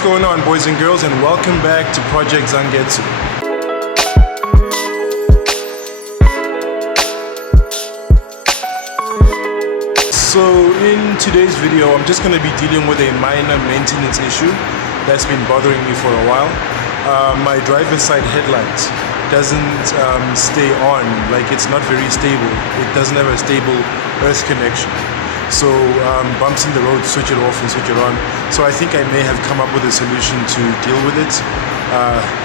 What's going on, boys and girls, and welcome back to Project Zangetsu. So in today's video, I'm just going to be dealing with a minor maintenance issue that's been bothering me for a while. My driver's side headlight doesn't stay on, like it's not very stable. It doesn't have a stable earth connection. So bumps in the road, switch it off and switch it on. So I think I may have come up with a solution to deal with it.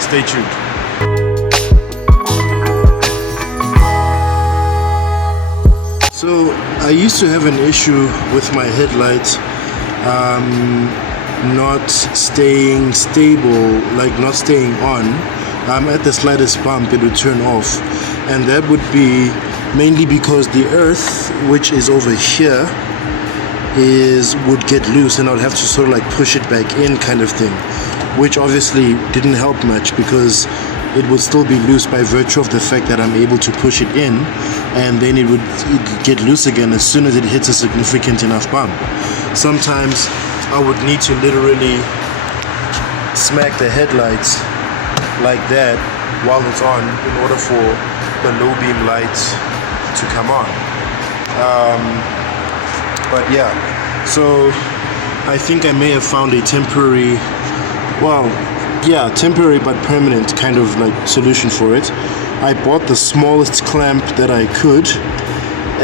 Stay tuned. So I used to have an issue with my headlight not staying stable, like not staying on. At the slightest bump it would turn off, and that would be mainly because the earth, which is over here, would get loose, and I would have to sort of like push it back in kind of thing, which obviously didn't help much because it would still be loose by virtue of the fact that I'm able to push it in, and then it would get loose again as soon as it hits a significant enough bump. Sometimes I would need to literally smack the headlights like that while it's on in order for the low beam lights to come on. But yeah, so I think I may have found a temporary, temporary but permanent kind of like solution for it. I bought the smallest clamp that I could,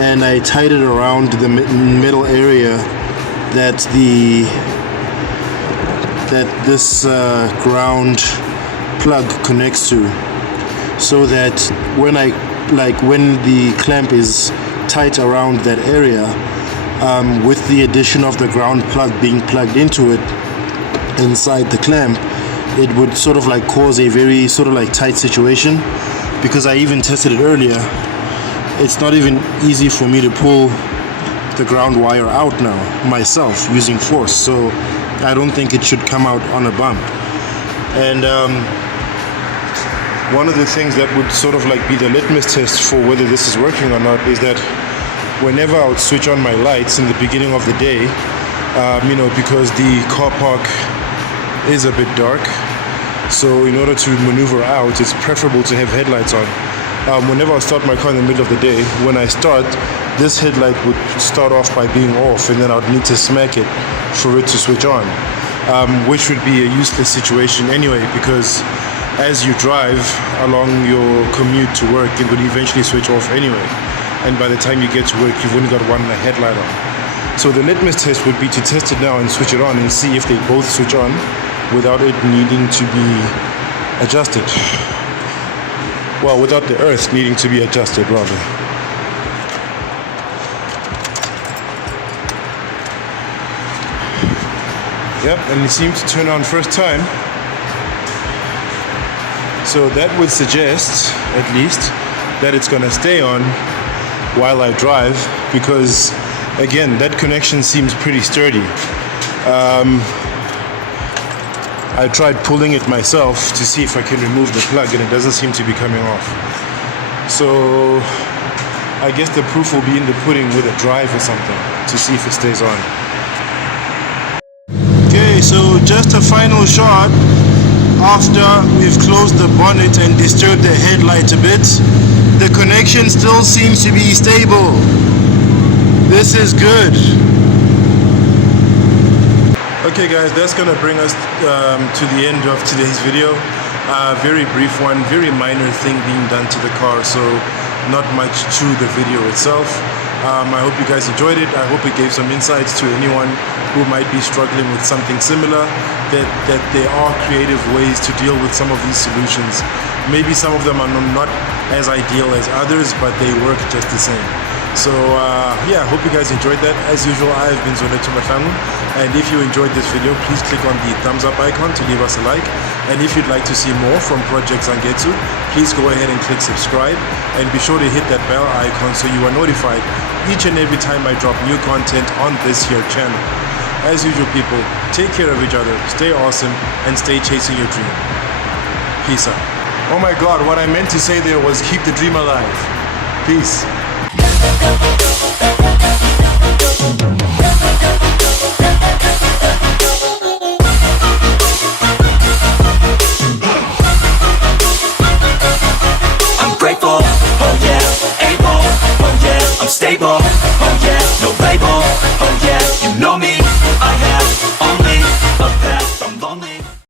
and I tied it around the middle area that this ground plug connects to, so that when the clamp is tight around that area, with the addition of the ground plug being plugged into it inside the clamp, it would sort of like cause a very sort of like tight situation, because I even tested it earlier. It's not even easy for me to pull the ground wire out now myself using force, so I don't think it should come out on a bump. And one of the things that would sort of like be the litmus test for whether this is working or not is that whenever I would switch on my lights in the beginning of the day, because the car park is a bit dark, so in order to maneuver out, it's preferable to have headlights on. Whenever I start my car in the middle of the day, when I start, this headlight would start off by being off, and then I would need to smack it for it to switch on, which would be a useless situation anyway, because as you drive along your commute to work, it would eventually switch off anyway, and by the time you get to work, you've only got one headlight on. So the litmus test would be to test it now and switch it on and see if they both switch on without it needing to be adjusted. Well, without the earth needing to be adjusted, rather. Yep, and it seemed to turn on first time. So that would suggest, at least, that it's gonna stay on while I drive, because again, that connection seems pretty sturdy. I tried pulling it myself to see if I can remove the plug, and it doesn't seem to be coming off. So I guess the proof will be in the pudding with a drive or something to see if it stays on. Okay, so just a final shot after we've closed the bonnet and disturbed the headlight a bit. The connection still seems to be stable. This is good. Okay guys, that's gonna bring us to the end of today's video. Very brief one, very minor thing being done to the car, so not much to the video itself. I hope you guys enjoyed it. I hope it gave some insights to anyone who might be struggling with something similar, that there are creative ways to deal with some of these solutions. Maybe some of them are not as ideal as others, but they work just the same. So yeah, hope you guys enjoyed that. As usual, I have been Zangetsu family, and if you enjoyed this video, please click on the thumbs up icon to leave us a like. And if you'd like to see more from Project Zangetsu, please go ahead and click subscribe, and be sure to hit that bell icon so you are notified each and every time I drop new content on this here channel. As usual, people, take care of each other, stay awesome, and stay chasing your dream. Peace out. Oh my god, what I meant to say there was keep the dream alive. Peace. I'm stable, oh yeah, no label, oh yeah, you know me.